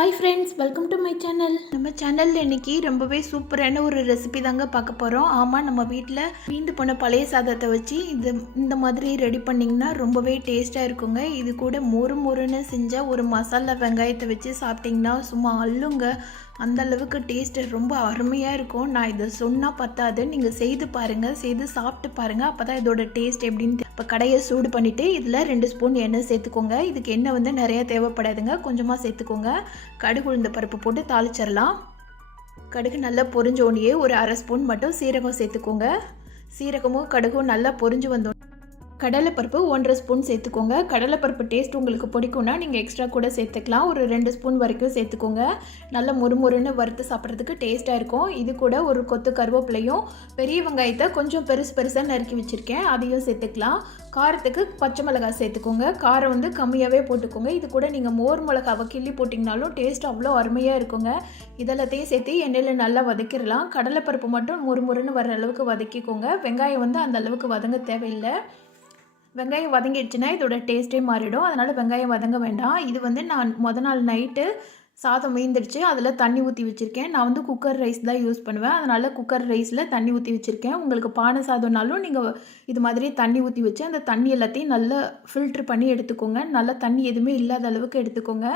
Hi friends, welcome to my channel. நம்ம சேனலில் இன்றைக்கி ரொம்பவே சூப்பரான ஒரு ரெசிபி தாங்க பார்க்க போகிறோம். ஆமாம், நம்ம வீட்டில் மீந்து போன பழைய சாதத்தை வச்சு இந்த மாதிரி ரெடி பண்ணிங்கன்னா ரொம்பவே டேஸ்ட்டாக இருக்குங்க. இது கூட மொறுன்னு செஞ்ச ஒரு மசாலா வெங்காயத்தை வச்சு சாப்பிட்டிங்கன்னா சும்மா அள்ளுங்க. அந்த அளவுக்கு டேஸ்ட்டு ரொம்ப அருமையாக இருக்கும். நான் இதை சொன்னால் பத்தாது, நீங்கள் செய்து பாருங்கள், செய்து சாப்பிட்டு பாருங்கள். அப்போ தான் இதோட டேஸ்ட் எப்படின்னு. இப்போ கடையை சூடு பண்ணிவிட்டு இதில் 2 ஸ்பூன் எண்ணெய் சேர்த்துக்கோங்க. இதுக்கு எண்ணெய் வந்து நிறையா தேவைப்படாதுங்க, கொஞ்சமாக சேர்த்துக்கோங்க. கடுகு உளுந்த பருப்பு போட்டு தாளிச்சிடலாம். கடுகு நல்லா பொரிஞ்ச உடனே ஒரு 1/2 ஸ்பூன் மட்டும் சீரகம் சேர்த்துக்கோங்க. சீரகமும் கடுகும் நல்லா பொரிஞ்சு வந்தோம். கடலைப்பருப்பு 1/2 ஸ்பூன் சேர்த்துக்கோங்க. கடலைப்பருப்பு டேஸ்ட் உங்களுக்கு பிடிக்கும்னா நீங்கள் எக்ஸ்ட்ரா கூட சேர்த்துக்கலாம். ஒரு 2 ஸ்பூன் வரைக்கும் சேர்த்துக்கோங்க. நல்லா மொறுன்னு வறுத்து சாப்பிட்றதுக்கு டேஸ்ட்டாக இருக்கும். இது கூட ஒரு கொத்து கருவேப்பிலையும் பெரிய வெங்காயத்தை கொஞ்சம் பெருசாக நறுக்கி வச்சுருக்கேன், அதையும் சேர்த்துக்கலாம். காரத்துக்கு பச்சை மிளகாய் சேர்த்துக்கோங்க. காரம் வந்து கம்மியாகவே போட்டுக்கோங்க. இது கூட நீங்கள் மோர் மிளகாவை கிள்ளி போட்டிங்கனாலும் டேஸ்ட் அவ்வளோ அருமையாக இருக்குங்க. இதெல்லாத்தையும் சேர்த்து எண்ணெயில் நல்லா வதக்கிடலாம். கடலைப்பருப்பு மட்டும் மொறுன்னு வர அளவுக்கு வதக்கிக்கோங்க. வெங்காயம் வந்து அந்த அளவுக்கு வதங்க தேவையில்லை. வெங்காயம் வதங்கிடுச்சுன்னா இதோட டேஸ்ட்டே மாறிடும். அதனால் வெங்காயம் வதங்க வேண்டாம். இது வந்து நான் நாள் நைட்டு சாதம் மீந்துடுச்சு, அதில் தண்ணி ஊற்றி வச்சுருக்கேன். நான் வந்து குக்கர் ரைஸ் தான் யூஸ் பண்ணுவேன், அதனால் குக்கர் ரைஸில் தண்ணி ஊற்றி வச்சுருக்கேன். உங்களுக்கு பானை சாதம்னாலும் நீங்கள் இது மாதிரி தண்ணி ஊற்றி வச்சு அந்த தண்ணி எல்லாத்தையும் நல்லா ஃபில்ட்ரு பண்ணி எடுத்துக்கோங்க. நல்லா தண்ணி எதுவுமே இல்லாத அளவுக்கு எடுத்துக்கோங்க.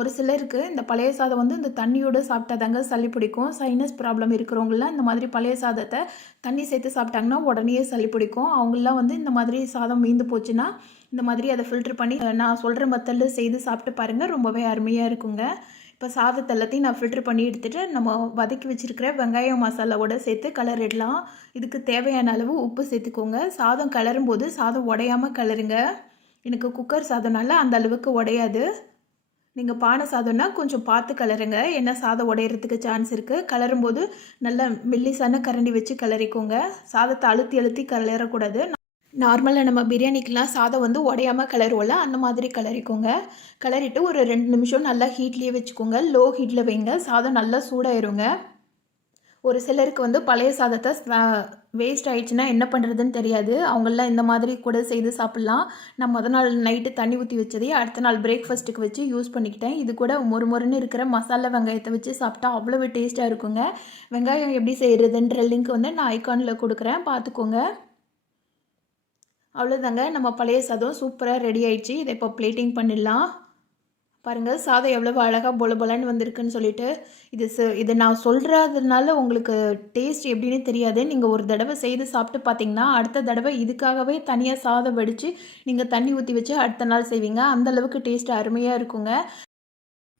ஒரு சிலருக்கு இந்த பழைய சாதம் வந்து இந்த தண்ணியோடு சாப்பிட்டாதாங்க சளி பிடிக்கும். சைனஸ் ப்ராப்ளம் இருக்கிறவங்களாம் இந்த மாதிரி பழைய சாதத்தை தண்ணி சேர்த்து சாப்பிட்டாங்கன்னா உடனே சளி பிடிக்கும். அவங்களாம் வந்து இந்த மாதிரி சாதம் மீந்து போச்சுன்னா இந்த மாதிரி அதை ஃபில்ட்ரு பண்ணி நான் சொல்கிற மெத்தடில் செய்து சாப்பிட்டு பாருங்கள், ரொம்பவே அருமையாக இருக்குங்க. இப்போ சாதத்தை எல்லாத்தையும் நான் ஃபில்ட்ரு பண்ணி எடுத்துகிட்டு நம்ம வதக்கி வச்சுருக்கிற வெங்காயம் மசாலாவோடு சேர்த்து கலரிடலாம். இதுக்கு தேவையான அளவு உப்பு சேர்த்துக்கோங்க. சாதம் கிளறும்போது சாதம் உடையாமல் கிளறுங்க. எனக்கு குக்கர் சாதம்னால அந்த அளவுக்கு உடையாது. நீங்கள் பானை சாதம்னா கொஞ்சம் பார்த்து கிளறுங்க, ஏன்னா சாதம் உடையிறதுக்கு சான்ஸ் இருக்குது. கிளறும்போது நல்லா மெல்லிசான கரண்டி வச்சு கிளறிக்கோங்க. சாதத்தை அழுத்தி கிளறக்கூடாது. நார்மலாக நம்ம பிரியாணிக்கெலாம் சாதம் வந்து உடையாமல் கிளறுவோம்ல, அந்த மாதிரி கிளறிக்கோங்க. கிளறிட்டு ஒரு 2 நிமிஷம் நல்லா ஹீட்லேயே வச்சுக்கோங்க. லோ ஹீட்டில் வைங்க, சாதம் நல்லா சூடாயிருங்க. ஒரு சிலருக்கு வந்து பழைய சாதத்தை வேஸ்ட் ஆகிடுச்சுன்னா என்ன பண்ணுறதுன்னு தெரியாது. அவங்களாம் இந்த மாதிரி கூட செய்து சாப்பிட்லாம். நான் நாள் நைட்டு தண்ணி ஊற்றி வச்சதே அடுத்த நாள் பிரேக்ஃபாஸ்ட்டுக்கு வச்சு யூஸ் பண்ணிக்கிட்டேன். இது கூட மொறுன்னு இருக்கிற மசாலா வெங்காயத்தை வச்சு சாப்பிட்டா அவ்வளோ டேஸ்ட்டாக இருக்குங்க. வெங்காயம் எப்படி செய்கிறதுன்ற லிங்க் வந்து நான் ஐக்கானில் கொடுக்குறேன், பார்த்துக்கோங்க. அவ்வளோதாங்க, நம்ம பழைய சாதம் சூப்பராக ரெடி ஆயிடுச்சு. இதை இப்போ பிளேட்டிங் பண்ணிடலாம். பாருங்கள் சாதம் எவ்வளோ அழகாக பொலன்னு வந்திருக்குன்னு சொல்லிட்டு. இது நான் சொல்கிறதுனால உங்களுக்கு டேஸ்ட் எப்படின்னு தெரியாது. நீங்கள் ஒரு தடவை செய்து சாப்பிட்டு பார்த்தீங்கன்னா அடுத்த தடவை இதுக்காகவே தனியாக சாதம் வடித்து நீங்கள் தண்ணி ஊற்றி வச்சு அடுத்த நாள் செய்வீங்க. அந்தளவுக்கு டேஸ்ட் அருமையாக இருக்குங்க.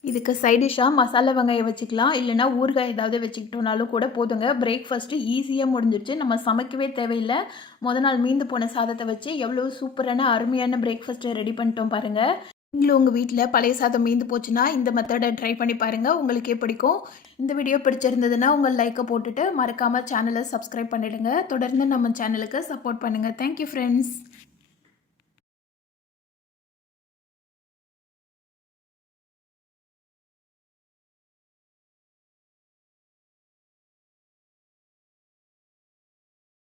இதுக்கு சைடிஷ்ஷாக மசாலா வெங்காயம் வச்சுக்கலாம், இல்லைனா ஊறுகாய் ஏதாவது வச்சுக்கிட்டோனாலும் கூட போதுங்க. பிரேக்ஃபாஸ்ட்டு ஈஸியாக முடிஞ்சிடுச்சு, நம்ம சமைக்கவே தேவையில்லை. நாள் மீந்து போன சாதத்தை வச்சு எவ்வளோ சூப்பரான அருமையான பிரேக்ஃபாஸ்ட்டை ரெடி பண்ணிட்டோம் பாருங்கள். நீங்களும் உங்கள் வீட்டில் பழைய சாதம் மீந்து போச்சுன்னா இந்த மெத்தடை ட்ரை பண்ணி பாருங்கள், உங்களுக்கே பிடிக்கும். இந்த வீடியோ பிடிச்சிருந்ததுன்னா உங்கள் லைக்கை போட்டுட்டு மறக்காமல் சேனலை சப்ஸ்கிரைப் பண்ணிவிடுங்க. தொடர்ந்து நம்ம சேனலுக்கு சப்போர்ட் பண்ணுங்கள். Thank you friends.